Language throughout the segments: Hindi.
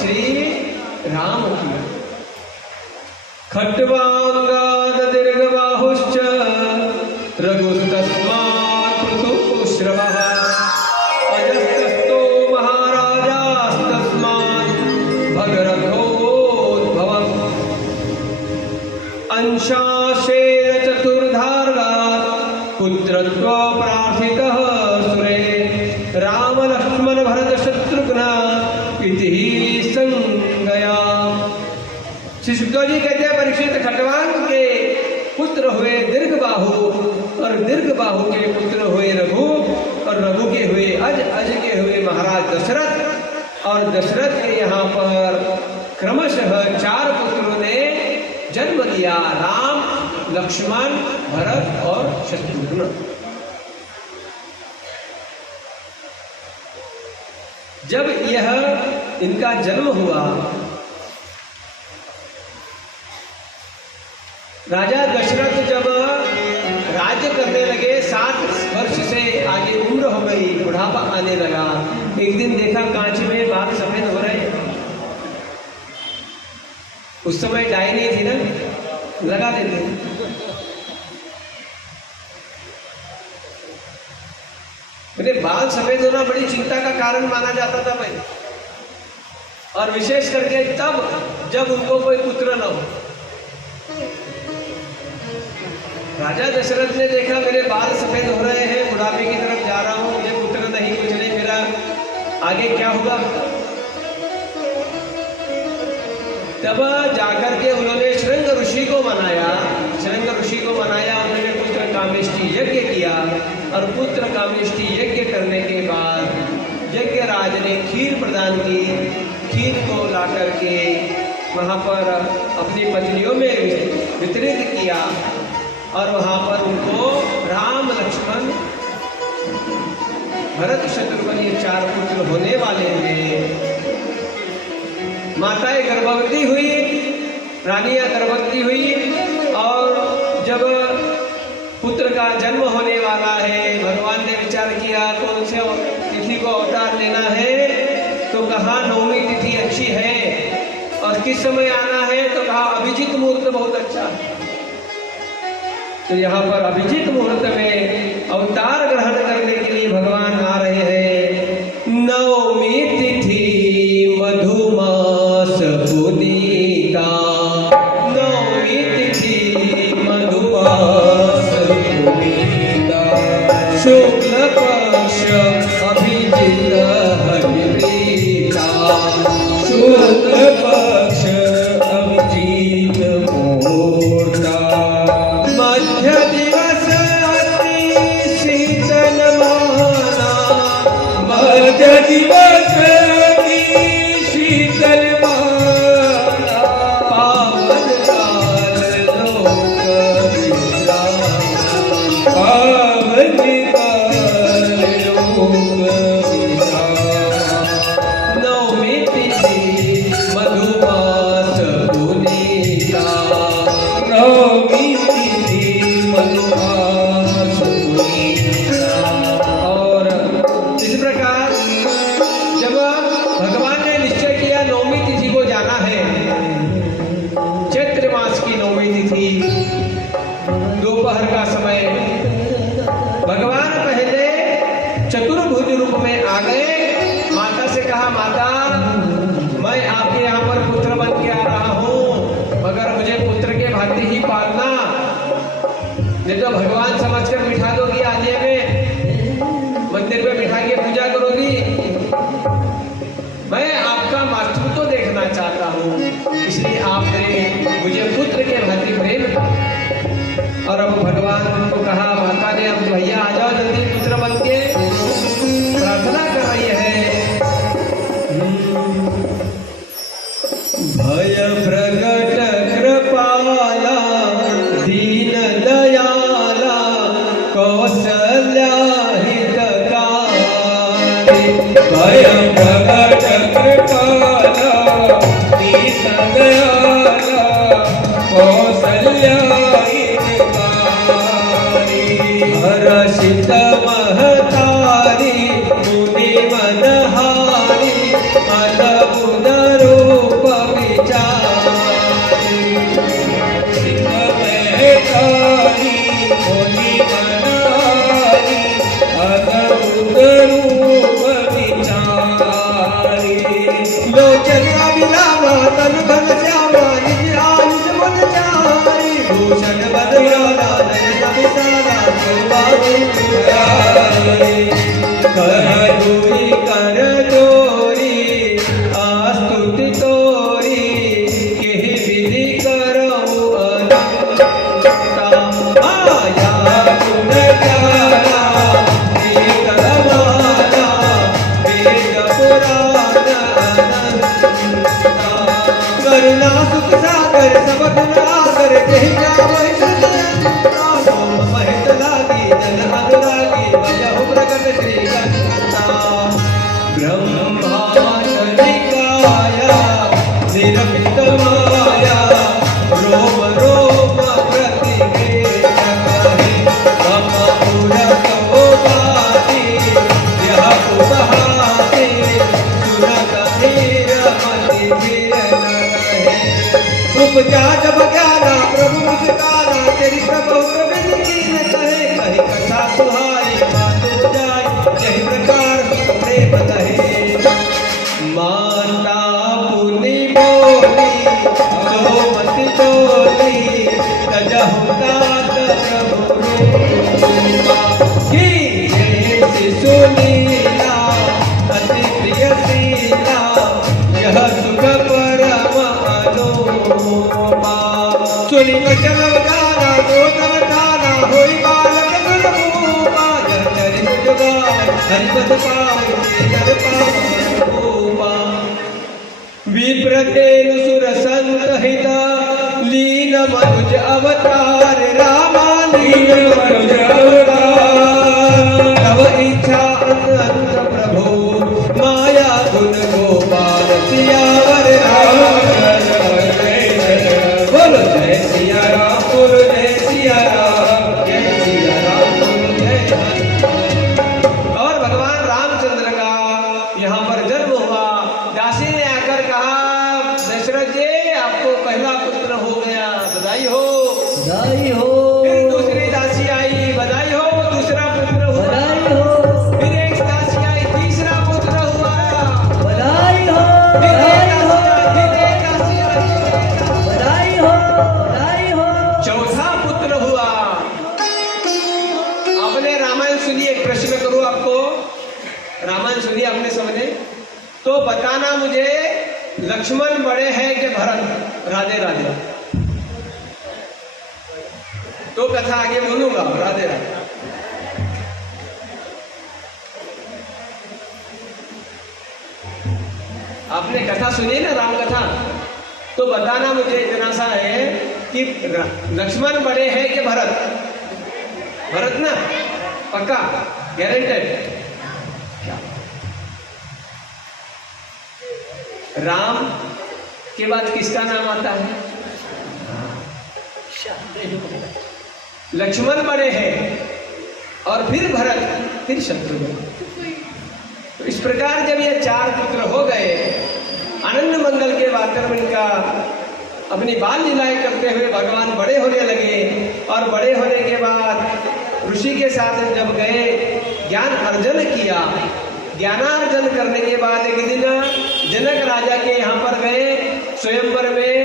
श्री राम की। खट्वांगाद दीर्घबाहुश्च रघुस्तस्मात् पृथुश्रवः अजस्तस्तो महाराजास्तस्मात् भगरथोद्भवम् अंशाशेर चतुर्धार्गात् पुत्रत्व प्रार्थितः सुरे राम लक्ष्मण भरत शत्रुघ्न इति संज्ञया। श्री सुखदेव जी कहते हैं परीक्षित खट्वांग के पुत्र हुए दीर्घबाहु और दीर्घबाहु के पुत्र हुए रघु और रघु के हुए अज, अज के हुए महाराज दशरथ और दशरथ के यहाँ पर क्रमशः 4 पुत्रों ने जन्म लिया, राम, लक्ष्मण, भरत और शत्रुघ्न। जब यह इनका जन्म हुआ, राजा दशरथ जब राज्य करने लगे, 7 वर्ष से आगे उम्र हो गई, बुढ़ापा आने लगा। एक दिन देखा कांच में बाल सफेद हो रहे। उस समय डाई नहीं थी ना, लगा देते। मेरे बाल सफेद होना बड़ी चिंता का कारण माना जाता था भाई, और विशेष करके तब जब उनको कोई पुत्र न हो। राजा दशरथ ने देखा मेरे बाल सफेद हो रहे हैं, बुढ़ापे की तरफ जा रहा हूं, मुझे पुत्र नहीं, कुछ नहीं, मेरा आगे क्या होगा। तब जाकर के उन्होंने शृंग ऋषि को मनाया, उन्होंने पुत्र कामेष्टि यज्ञ किया, और पुत्र कामेष्टि यज्ञ करने के बाद यज्ञराज ने खीर प्रदान की। खीर को ला करके वहाँ पर अपनी पत्नियों में वितरित किया, और वहाँ पर उनको राम, लक्ष्मण, भरत, शत्रुघ्न ये 4 पुत्र होने वाले थे। माताएं गर्भवती हुई, रानियां गर्भवती हुई, और जब पुत्र का जन्म होने वाला है, भगवान ने विचार किया कौन से तिथि को अवतार लेना है, तो कहा 9वीं तिथि अच्छी है, और किस समय आना है, तो कहा अभिजीत मुहूर्त बहुत अच्छा है। तो यहाँ पर अभिजीत मुहूर्त में अवतार ग्रहण करने के लिए भगवान आ रहे हैं। 9वीं तिथि मधुमास पुनीता, 9वीं तिथि मधुमास पुनीता, शुक्ल पक्ष अभिजीत हरिप्रीता, शुक्ल पक्ष अभिजीत मुहूर्ता, मध्य दिवस अति शीतल माना, मध्य दिवस अति शीतल माना, पावन काल लोक विश्राम, पावन काल लोक विश्राम। 9वीं तिथि मधुमास पुनीता, 9वीं तिथि मधुमास पुनीता। और इस प्रकार जब भगवान ने निश्चय किया 9वीं तिथि को जाना है, चैत्र मास की 9वीं तिथि, दोपहर का समय, भगवान पहले चतुर्भुज रूप में आ गए। माता से कहा, माता मैं आपके यहाँ पर पुत्र बन के आ रहा हूँ, मगर मुझे पुत्र के भांति ही पालना, नहीं तो भगवान समझकर बिठा दोगी आलय में, मंदिर में बिठा के पूजा करोगी। मैं आपका मातृत्व तो देखना चाहता हूँ, इसलिए आपने मुझे पुत्र के भांति प्रेम। और अब भगवान को कहा, माता ने, अब भैया आ जाओ जल्दी, पुत्र बन के प्रार्थना कर रही है। भय प्रगट कृपाला दीन दयाला कौशल्या हितकारी, भय प्रगट कृपाला दीन दयाला कौशल्या हितकारी, हर्षित महतारी मुनि मनहारी अद्भुत रूप लोचन अभिरामा तन घन श्यामा निज आयुष मन चारि भूषण बदयारा नयन विसारा शोभा कर दूरी कर जोरी आस्तुति तोरी केहि विधि करहु अनंता आया गुण ज्ञाना एक रमाना वेद पुराण अनंता करुणा सुख सागर सब गुण आगर जहि जावै सदयंता सोम महित लागी जन अनुरागी भजहु प्रगट श्री गंता ब्रह्मांडनिकाया निरपित माया रोम रोम प्रतिवेद कहे मम पुरत उपाधि यह उपहाति सुरत धीर मति धीर न रहे उपजा जब ज्ञाना प्रभु मुस्काना तेरी प्रभु प्रविधि कीन कहे कही कथा सुहाई मातु जाय जहि प्रकार प्रेम कहे माता पुनि बोली सोमति बोली तजहु तात प्रभु रूपा की शिशु लीला अति प्रिय शीला यह सुख परम अनुपमा सुनि वचन गाना गोतम गाना होई बालक गुण भूपा जन चरित जुगाय हरिपद पावै जन पावन रूपा विप्रतेनु सुर संत हित लीन मनुज अवतार रामा लीन मनुज अवतार तव इच्छा अनंत प्रभु माया गुण गोपाल सियावर राम बोलो जय सिया राम बोलो जय सिया राम जय सिया राम बोलो जय और भगवान रामचंद्र का यहाँ पर जन्म हुआ। दासी ने आकर कहा दशरथ जी आपको पहला पुत्र हो गया बधाई हो। फिर दूसरी दासी आई बधाई हो दूसरा पुत्र हुआ। फिर एक दासी आई तीसरा पुत्र हुआ। फिर एक दासी आई चौथा पुत्र हुआ। आपने रामायण सुनिए एक प्रश्न करूं आपको रामायण सुनिए आपने समझे तो बताना मुझे लक्ष्मण बड़े हैं कि भरत। राधे राधे तो कथा आगे बोलूंगा। राधे राधे आपने कथा सुनी ना राम कथा तो बताना मुझे इतना सा है कि लक्ष्मण बड़े हैं कि भरत। भरत ना पक्का गारंटेड। राम के बाद किसका नाम आता है? लक्ष्मण बड़े हैं और फिर भरत फिर शत्रुघ्न। तो इस प्रकार जब ये चार पुत्र हो गए आनंद मंगल के वातावरण इनका अपनी बाल लीलाएं करते हुए भगवान बड़े होने लगे। और बड़े होने के बाद ऋषि के साथ जब गए ज्ञान अर्जन किया। ज्ञानार्जन करने के बाद एक दिन जनक राजा के यहाँ पर गए स्वयंवर में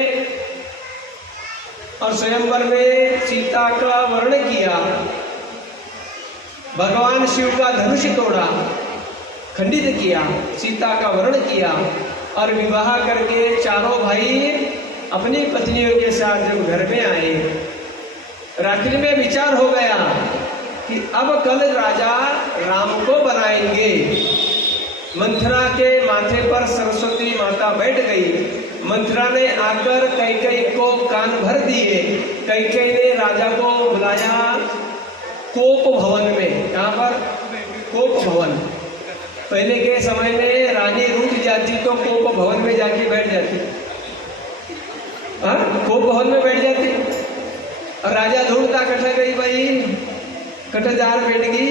और स्वयंवर में सीता का वर्ण किया। भगवान शिव का धनुष तोड़ा खंडित किया सीता का वर्ण किया और विवाह करके चारों भाई अपनी पत्नियों के साथ जब घर में आए रात्रि में विचार हो गया कि अब कल राजा राम को बनाएंगे। मंथरा के माथे पर सरस्वती माता बैठ गई। मंथरा ने आकर कैकेयी को कान भर दिए। कैकेयी ने राजा को बुलाया कोप भवन में। कहाँ पर? कोप भवन। पहले के समय में रानी रूठ जाती तो कोप भवन में जाके बैठ जाती। कोप भवन में बैठ जाती और राजा ढूंढता कटा गई भाई कटाजार बैठ गई।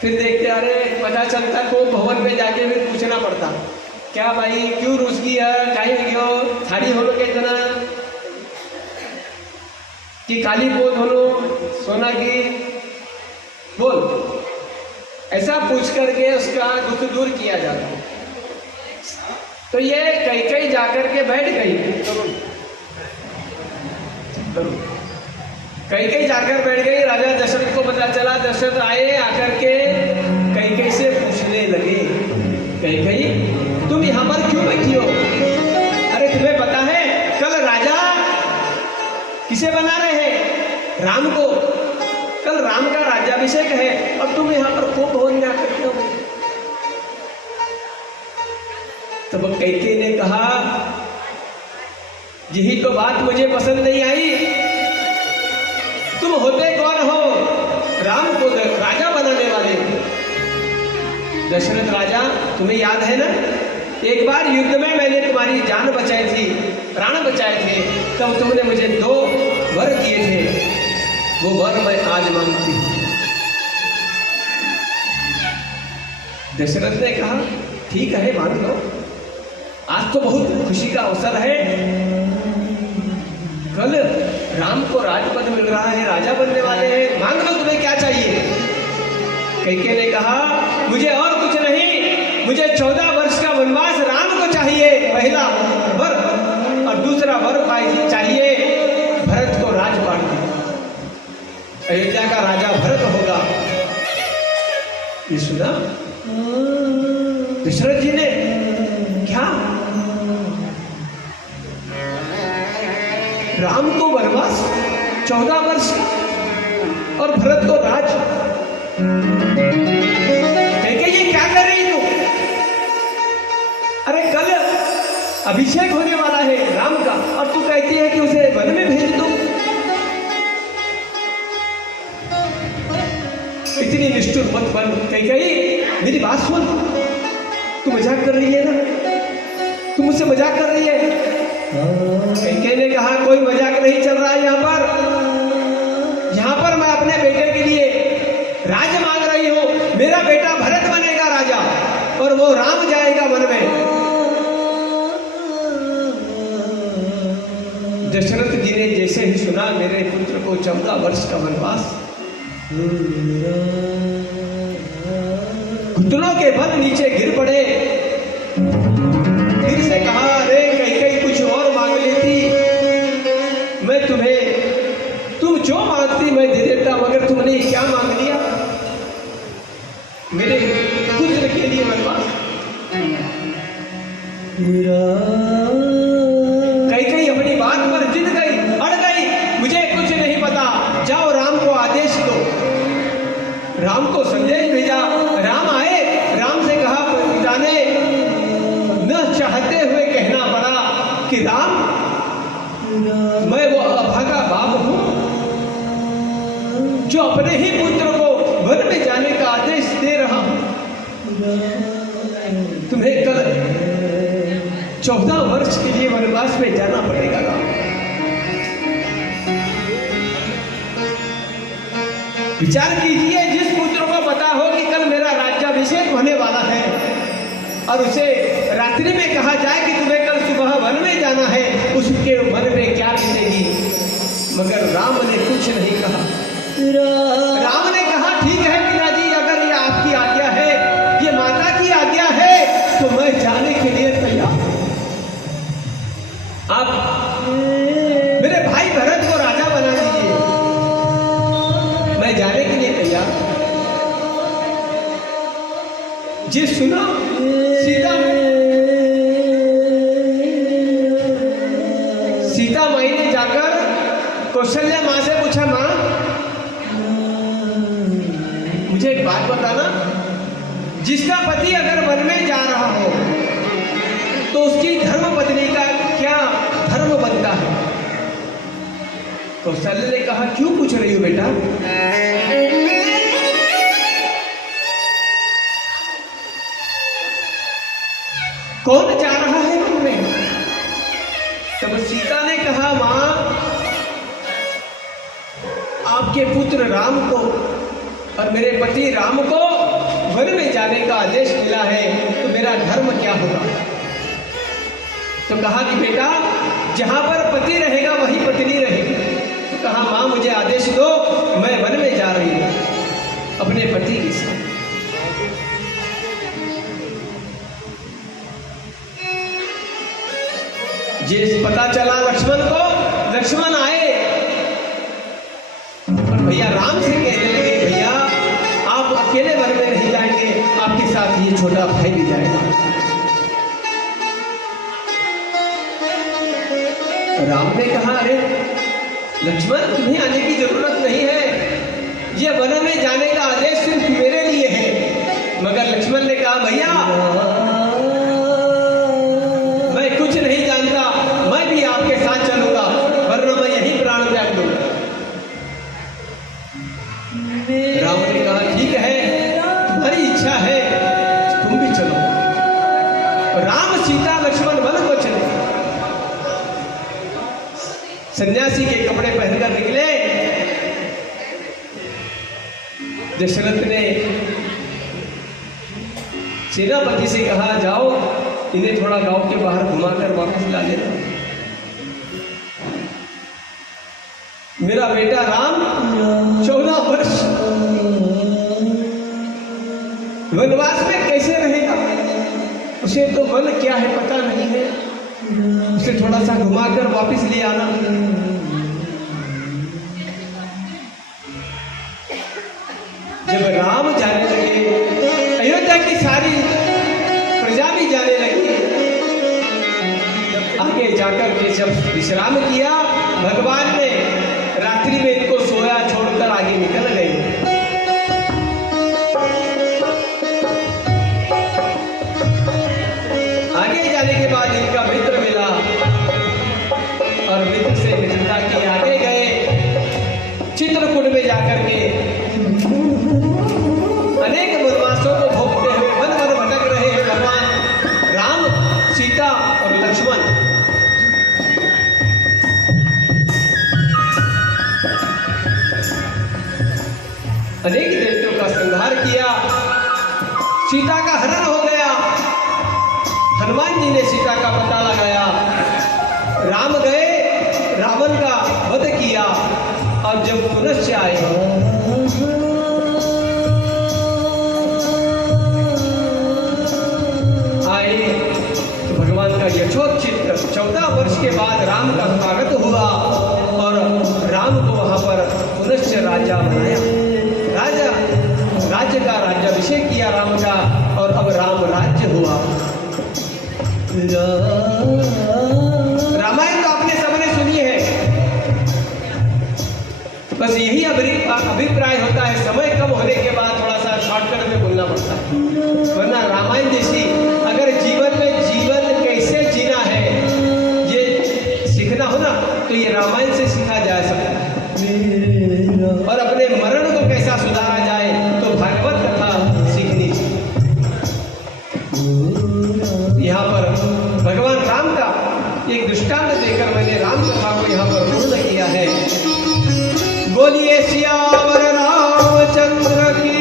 फिर देखते अरे पता चलता कोप भवन में जाके फिर पूछना पड़ता क्या भाई क्यों रूस की है कहीं गयो थाड़ी हो के जना कि काली पोत हो सोना की बोल ऐसा पूछ करके उसका दुख दूर किया जाता। तो ये कैकेयी जाकर के बैठ गई। कैकेयी जाकर बैठ गई। राजा दशरथ को पता चला। दशरथ आए, आकर के कैकेयी से पूछने लगे, कैकेयी तुम यहाँ पर क्यों बैठी हो? अरे तुम्हें पता है कल राजा किसे बना रहे हैं? राम को। कल राम का राज्याभिषेक है और तुम यहाँ पर खूब भवन में आकर क्यों? तब कैकेयी ने कहा, यही तो बात मुझे पसंद नहीं आई। तुम होते कौन हो? राम को राजा बनाने वाले। दशरथ राजा, तुम्हें याद है ना, एक बार युद्ध में मैंने तुम्हारी जान बचाई थी, प्राण बचाए थे, तब तुमने मुझे 2 वर दिए थे। वो वर मैं आज मांगती हूं। दशरथ ने कहा, ठीक है मांग लो, आज तो बहुत खुशी का अवसर है। कल राम को राजपद मिल रहा है, राजा बनने वाले हैं, मांग लो तुम्हें क्या चाहिए। कैकेयी ने कहा, मुझे और कुछ नहीं, मुझे 14 वर्ष का वनवास राम को चाहिए, पहला वर, और दूसरा वर चाहिए भरत को राजपाट। अयोध्या का राजा भरत होगा। ये सुना दशरथ जी ने, क्या राम को वनवास 14 वर्ष और भरत को राज? ये क्या कर रही तू? अरे कल अभिषेक होने वाला है राम का और तू कहती है कि उसे वन में भेज दो। इतनी निष्ठुर मत बन कैकेयी, मेरी बात सुन। तू मजाक कर रही है ना? तू मुझसे मजाक कर रही है? कैकेयी ने कहा, कोई मजाक नहीं चल रहा है यहाँ पर। यहाँ पर मैं अपने बेटे के लिए राज मांग रही हूँ। मेरा बेटा भरत बनेगा राजा और वो राम जाएगा वन में। दशरथ जी ने जैसे ही सुना, मेरे पुत्र को 14 वर्ष का वनवास, घुटनों के बल नीचे गिर पड़े। फिर से कहा, अरे कैकेयी कुछ और मांग लेती, मैं तुम जो मांगती मैं दे देता, मगर तुमने क्या मांग लिया? मेरे पुत्र के लिए वनवास। कैकेयी अपनी बात पर जिद गई, अड़ गई, मुझे कुछ नहीं पता, जाओ राम को आदेश दो। राम को संदेश भेजा। राम आए, राम से कहा, पिता ने न चाहते हुए कहना पड़ा कि राम, मैं वो अभागा बाप हूं जो अपने ही पुत्र को वन में जाने का आदेश दे रहा हूं। तुम्हें कल 14 वर्ष के लिए वनवास में जाना पड़ेगा। विचार कीजिए, जिस पुत्र को पता हो कि कल मेरा राज्याभिषेक होने वाला है और उसे रात्रि में कहा जाए कि तुम्हें कल सुबह वन में जाना है, उसके मन में क्या बीतेगी? मगर राम ने कुछ नहीं कहा। राम ने कहा, ठीक है पिताजी, अगर ये आपकी आज्ञा है, ये माता की आज्ञा है, तो मैं जाने के लिए तैयार। आप मेरे भाई भरत को राजा बना दीजिए, मैं जाने के लिए तैयार। जी सुना, सीता माई ने जाकर कौशल्या माँ से पूछा, माँ मुझे एक बात बताना, जिसका पति अगर वन में जा रहा हो तो उसकी धर्म पत्नी का क्या धर्म बनता है? कौशल्या ने कहा, क्यों पूछ रही हो बेटा? कौन जा रहा है वन में? तब सीता ने कहा, मां, आपके पुत्र राम को और मेरे पति राम को वन में जाने का आदेश मिला है, तो मेरा धर्म क्या होगा? तो कहा कि बेटा, जहां पर पति रहेगा वही पत्नी रहेगी। तो कहा, मां मुझे आदेश दो, मैं वन में जा रही हूं अपने पति के साथ। जिस पता चला लक्ष्मण को, लक्ष्मण आए और भैया राम से कहने लगे, भैया आप अकेले वन में नहीं जाएंगे, आपके साथ ये छोटा भाई भी जाएगा। राम ने कहा, अरे लक्ष्मण तुम्हें आने की जरूरत नहीं है, ये वन में जाने का आदेश सिर्फ मेरे लिए है। मगर लक्ष्मण ने कहा, भैया मैं कुछ नहीं जानता, मैं भी आपके साथ चलूंगा, वरना मैं यही प्राण त्याग दूंगा। राम ने कहा, ठीक है तुम्हारी इच्छा है, तुम भी चलो। राम सीता लक्ष्मण वन को चले, सन्यासी के कपड़े पहनकर निकले। दशरथ ने सेनापति से कहा, जाओ इन्हें थोड़ा गांव के बाहर घुमाकर वापस ला लेना। मेरा बेटा राम 14 वर्ष वनवास में कैसे रहेगा, उसे तो वन क्या है पता नहीं है, उसे थोड़ा सा घुमाकर वापस ले आना। जब राम जाने लगे, अयोध्या की सारी प्रजा भी जाने लगी। आगे जाकर के जब विश्राम किया, भगवान ने रात्रि में इनको सोया छोड़कर आगे निकल गए। आगे जाने के बाद इनका मित्र मिला और मित्र से मित्रता की आगे गए। चित्रकूट में जाकर के अनेक वनवासों को भोगते हुए वन वन भटक रहे हैं भगवान राम, सीता और लक्ष्मण। अनेक दैत्यों का संहार किया, सीता का हरण हो गया। हनुमान जी ने सीता का पता लगाया, राम गए, रावण का वध किया। अब जब पुनश्च आए तो भगवान का यथोचित 14 वर्ष के बाद राम का स्वागत हुआ और राम को वहां पर पुनश्च राजा बनाया। राज्य का राज्याभिषेक किया राम का, और अब राम राज्य हुआ। रामायण तो आपने सबने सुनी है, बस यही अभिप्राय होता है, समय कम होने के बाद थोड़ा सा शॉर्टकट में बोलना पड़ता है। वरना रामायण जैसी अगर जीवन में जीवन कैसे जीना है ये सीखना हो ना, तो ये रामायण से सीखा जा सकता है। और अपने मरण को कैसा सुधारा जाए तो भागवत कथा सीखनी चाहिए। यहाँ पर भगवान राम का एक दृष्टांत देकर मैंने राम कथा को यहाँ पर पूर्ण किया है। बोलिए सियावर रामचंद्र की